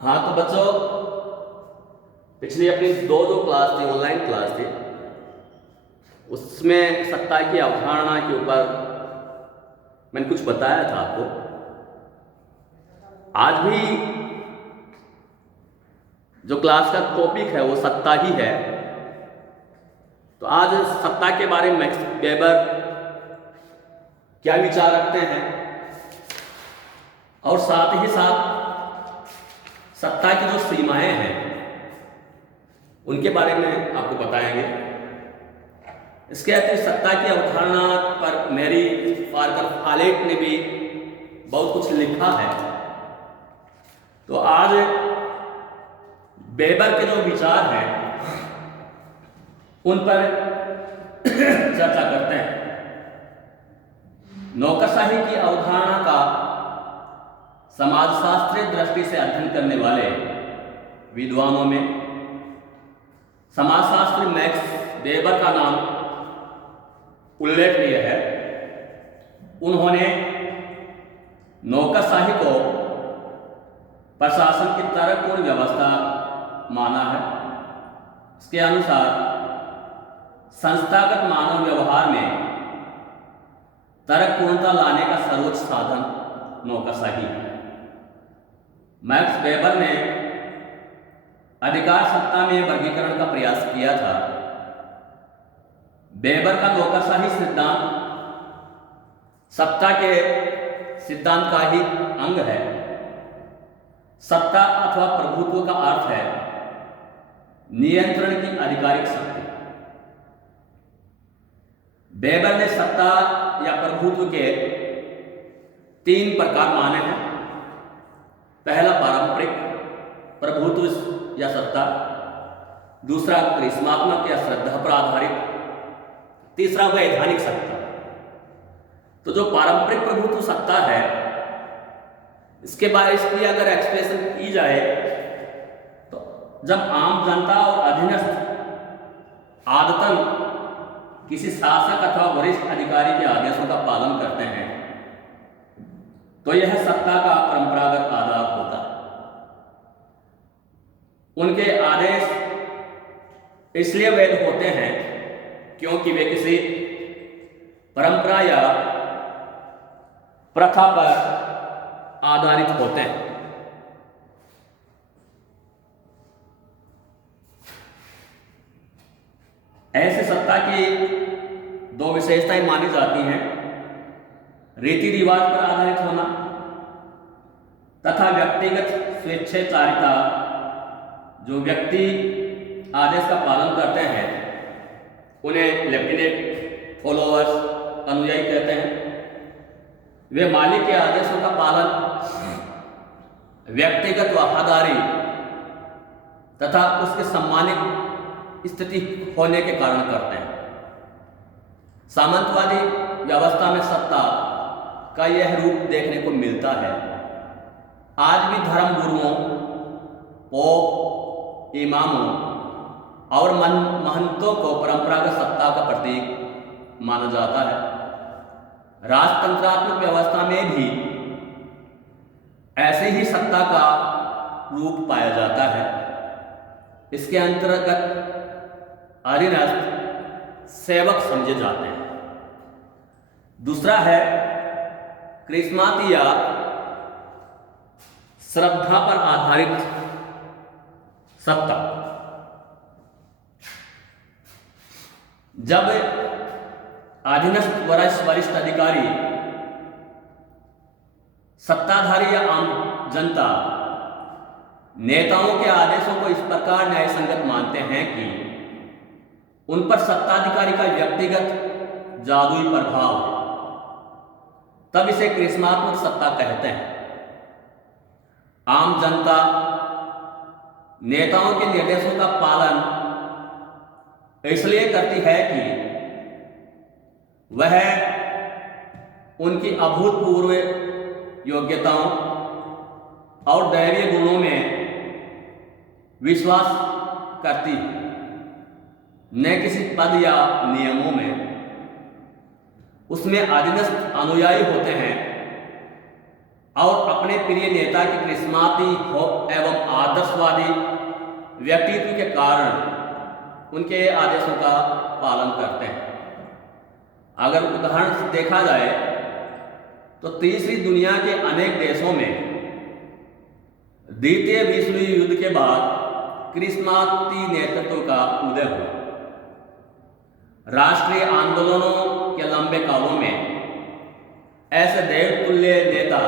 हाँ तो बच्चों, पिछली अपनी दो जो क्लास थी, ऑनलाइन क्लास थी, उसमें सत्ता की अवधारणा के ऊपर मैंने कुछ बताया था आपको। आज भी जो क्लास का टॉपिक है वो सत्ता ही है। तो आज सत्ता के बारे में मैक्स वेबर क्या विचार रखते हैं और साथ ही साथ सत्ता की जो सीमाएं हैं उनके बारे में आपको बताएंगे। इसके अतिरिक्त सत्ता की अवधारणा पर मैरी पार्कर फॉलेट ने भी बहुत कुछ लिखा है। तो आज वेबर के जो विचार हैं उन पर चर्चा करते हैं। नौकरशाही की अवधारणा का समाजशास्त्रीय दृष्टि से अध्ययन करने वाले विद्वानों में समाजशास्त्री मैक्स वेबर का नाम उल्लेखनीय है। उन्होंने नौकरशाही को प्रशासन की तर्कपूर्ण व्यवस्था माना है। इसके अनुसार संस्थागत मानव व्यवहार में तर्कपूर्णता लाने का सर्वोच्च साधन नौकरशाही है। मैक्स वेबर ने अधिकार सत्ता में वर्गीकरण का प्रयास किया था। वेबर का नौकरशाही सिद्धांत सत्ता के सिद्धांत का ही अंग है। सत्ता अथवा प्रभुत्व का अर्थ है नियंत्रण की आधिकारिक शक्ति। वेबर ने सत्ता या प्रभुत्व के 3 प्रकार माने हैं। पहला पारंपरिक प्रभुत्व या सत्ता, दूसरा करिश्मात्मक या श्रद्धा पर आधारित, तीसरा वैधानिक सत्ता। तो जो पारंपरिक प्रभुत्व सत्ता है, इसके बाद इसकी अगर एक्सप्रेशन की जाए तो जब आम जनता और अधीनस्थ आदतन किसी शासक अथवा वरिष्ठ अधिकारी के आदेशों का पालन करते हैं तो यह सत्ता का परंपरागत आधार होता है। उनके आदेश इसलिए वैध होते हैं क्योंकि वे किसी परंपरा या प्रथा पर आधारित होते हैं। ऐसे सत्ता की 2 विशेषताएं मानी जाती हैं: रीति रिवाज पर आधारित होना तथा व्यक्तिगत स्वेच्छाचारिता। जो व्यक्ति आदेश का पालन करते हैं उन्हें लेफ्टिनेंट फॉलोअर्स, अनुयायी कहते हैं। वे मालिक के आदेशों का पालन व्यक्तिगत वफादारी तथा उसके सम्मानित स्थिति होने के कारण करते हैं। सामंतवादी व्यवस्था में सत्ता का यह रूप देखने को मिलता है। आज भी धर्म गुरुओं, पोप, इमामों और महंतों को परंपरागत सत्ता का प्रतीक माना जाता है। राजतंत्रात्मक व्यवस्था में भी ऐसे ही सत्ता का रूप पाया जाता है। इसके अंतर्गत अधीनस्थ सेवक समझे जाते हैं। दूसरा है करिश्माती या श्रद्धा पर आधारित सत्ता। जब अधीनस्थ वरिष्ठ अधिकारी, सत्ताधारी या आम जनता नेताओं के आदेशों को इस प्रकार न्यायसंगत मानते हैं कि उन पर सत्ताधिकारी का व्यक्तिगत जादुई प्रभाव है, तब इसे करिश्मात्मक सत्ता कहते हैं। आम जनता नेताओं के निर्देशों का पालन इसलिए करती है कि वह उनकी अभूतपूर्व योग्यताओं और दैवीय गुणों में विश्वास करती है, न किसी पद या नियमों में। उसमें अधीनस्थ अनुयायी होते हैं और अपने प्रिय नेता की करिश्माती हो एवं आदर्शवादी व्यक्तित्व के कारण उनके आदेशों का पालन करते हैं। अगर उदाहरण से देखा जाए तो तीसरी दुनिया के अनेक देशों में द्वितीय विश्व युद्ध के बाद करिश्माती नेतृत्व का उदय हुआ। राष्ट्रीय आंदोलनों के लंबे कालों में ऐसे देवतुल्य नेता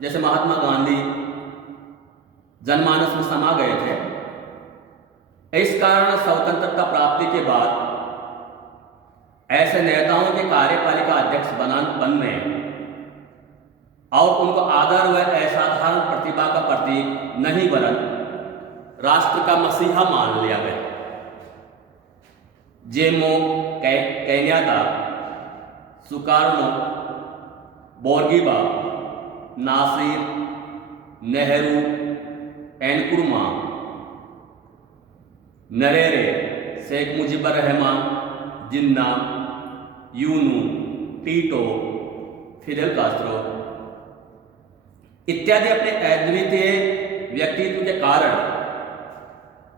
जैसे महात्मा गांधी जनमानस में समा गए थे। इस कारण स्वतंत्रता प्राप्ति के बाद ऐसे नेताओं के कार्यपालिका अध्यक्ष बनने और उनको आदर व असाधारण प्रतिभा का प्रतीक नहीं वरन राष्ट्र का मसीहा मान लिया गया। जेमो केन्याता, सुकार्नो, बोर्गिबा, नासिर, नेहरू, एनकुरमा, नरेरे, शेख मुजीबुर रहमान, जिन्ना, यूनू, टीटो, फिदेल कास्ट्रो इत्यादि अपने अद्वितीय व्यक्तित्व के कारण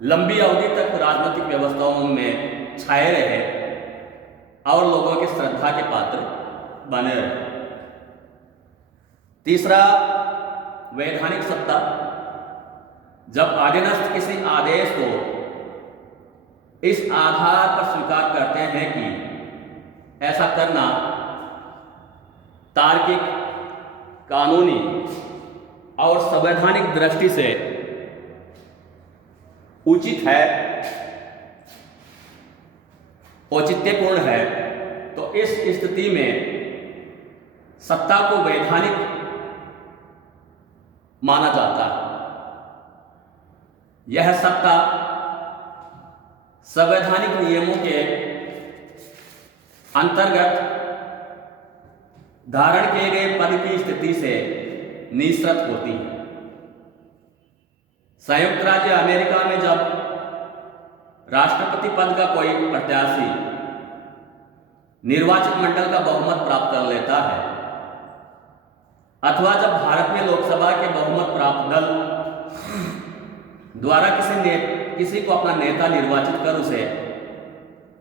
लंबी अवधि तक राजनीतिक व्यवस्थाओं में छाए रहे और लोगों की श्रद्धा के पात्र बने रहे। तीसरा, वैधानिक सत्ता। जब अधीनस्थ किसी आदेश को इस आधार पर स्वीकार करते हैं कि ऐसा करना तार्किक, कानूनी और संवैधानिक दृष्टि से उचित है, औचित्यपूर्ण है, तो इस स्थिति में सत्ता को वैधानिक माना जाता है। यह सत्ता संवैधानिक नियमों के अंतर्गत धारण किए गए पद की स्थिति से निःसृत होती है। संयुक्त राज्य अमेरिका में जब राष्ट्रपति पद का कोई प्रत्याशी निर्वाचित मंडल का बहुमत प्राप्त कर लेता है अथवा जब भारत में लोकसभा के बहुमत प्राप्त दल द्वारा किसी को अपना नेता निर्वाचित कर उसे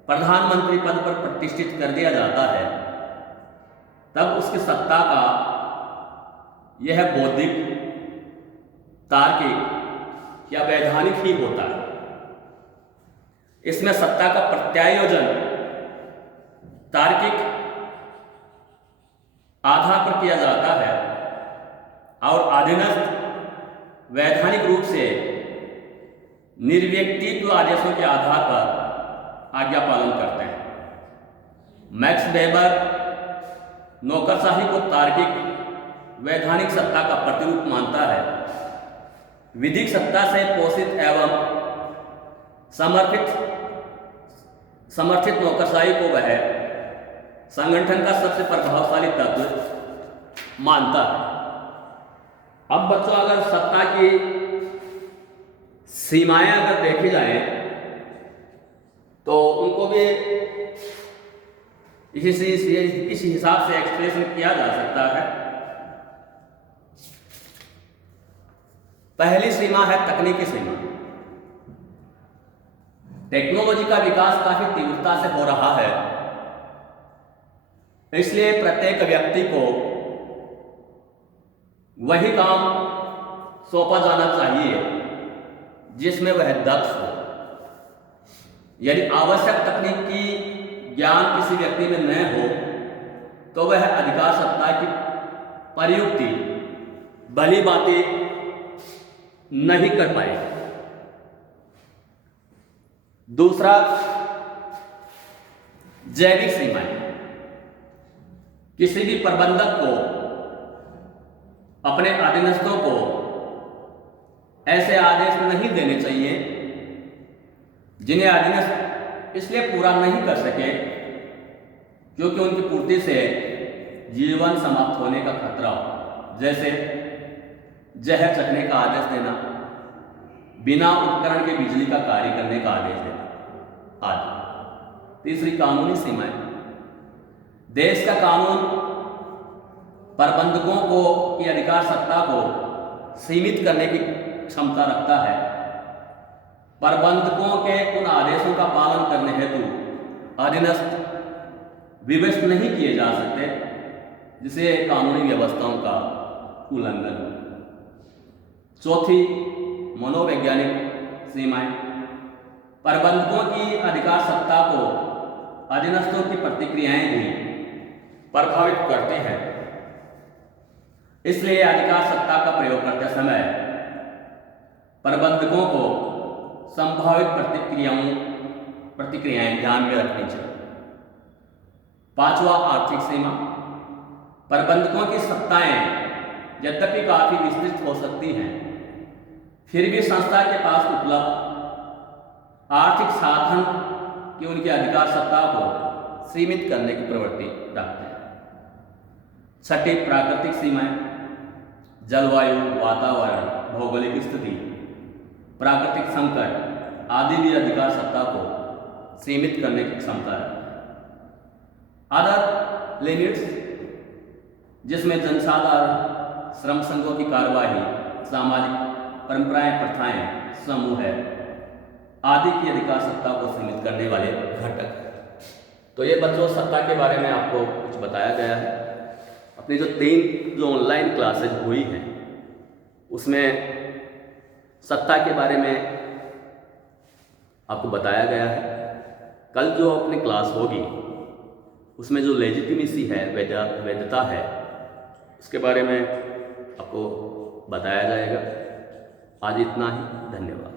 प्रधानमंत्री पद पर प्रतिष्ठित कर दिया जाता है, तब उसकी सत्ता का यह बौद्धिक, तार्किक या वैधानिक ही होता है। इसमें सत्ता का प्रत्यायोजन तार्किक आधार पर किया जाता है और अधीनस्थ वैधानिक रूप से निर्व्यक्तित्व आदेशों के आधार पर आज्ञा पालन करते हैं। मैक्स वेबर नौकरशाही को तार्किक वैधानिक सत्ता का प्रतिरूप मानता है। विधिक सत्ता से पोषित एवं समर्थित नौकरशाही को वह संगठन का सबसे प्रभावशाली तत्व मानता है। अब बच्चों, अगर सत्ता की सीमाएं अगर देखी जाए तो उनको भी इस हिसाब से एक्सप्रेस किया जा सकता है। पहली सीमा है तकनीकी सीमा। टेक्नोलॉजी का विकास काफी तीव्रता से हो रहा है, इसलिए प्रत्येक व्यक्ति को वही काम सौंपा जाना चाहिए जिसमें वह दक्ष हो। यदि आवश्यक तकनीकी ज्ञान किसी व्यक्ति में न हो तो वह अधिकार सत्ता की प्रयुक्ति भली बातें नहीं कर पाएगा। दूसरा, जैविक सीमाएं। किसी भी प्रबंधक को अपने अधीनस्थों को ऐसे आदेश नहीं देने चाहिए जिन्हें अधीनस्थ इसलिए पूरा नहीं कर सके क्योंकि उनकी पूर्ति से जीवन समाप्त होने का खतरा हो। जैसे जहर चखने का आदेश देना, बिना उपकरण के बिजली का कार्य करने का आदेश देना आदि। तीसरी, कानूनी सीमाएं। देश का कानून प्रबंधकों को की अधिकार सत्ता को सीमित करने की क्षमता रखता है। प्रबंधकों के उन आदेशों का पालन करने हेतु अधीनस्थ विवश नहीं किए जा सकते जिसे कानूनी व्यवस्थाओं का उल्लंघन हो। चौथी, मनोवैज्ञानिक सीमाएं। प्रबंधकों की अधिकार सत्ता को अधीनस्थों की प्रतिक्रियाएं भी प्रभावित करती हैं। इसलिए अधिकार सत्ता का प्रयोग करते समय प्रबंधकों को संभावित प्रतिक्रियाएं ध्यान में रखनी चाहिए। पांचवा, आर्थिक सीमा। प्रबंधकों की सत्ताएं यद्यपि काफी विस्तृत हो सकती हैं, फिर भी संस्था के पास उपलब्ध आर्थिक साधन की उनकी अधिकार सत्ता को सीमित करने की प्रवृत्ति रखते हैं। छठी, प्राकृतिक सीमाएं। जलवायु, वातावरण, भौगोलिक स्थिति, प्राकृतिक संकट आदि भी अधिकार सत्ता को सीमित करने की क्षमता रखते हैं। अदर लिमिट्स, जिसमें जनसाधारण, श्रम संघों की कार्यवाही, सामाजिक परंपराएं, प्रथाएं, समूह है आदि की अधिकार सत्ता को सीमित करने वाले घटक। तो ये बच्चों सत्ता के बारे में आपको कुछ बताया गया है। अपनी जो ऑनलाइन क्लासेज हुई हैं उसमें सत्ता के बारे में आपको बताया गया है। कल जो अपनी क्लास होगी उसमें जो लेजिटिमेसी है, वैधता है, उसके बारे में आपको बताया जाएगा। आज इतना ही, धन्यवाद।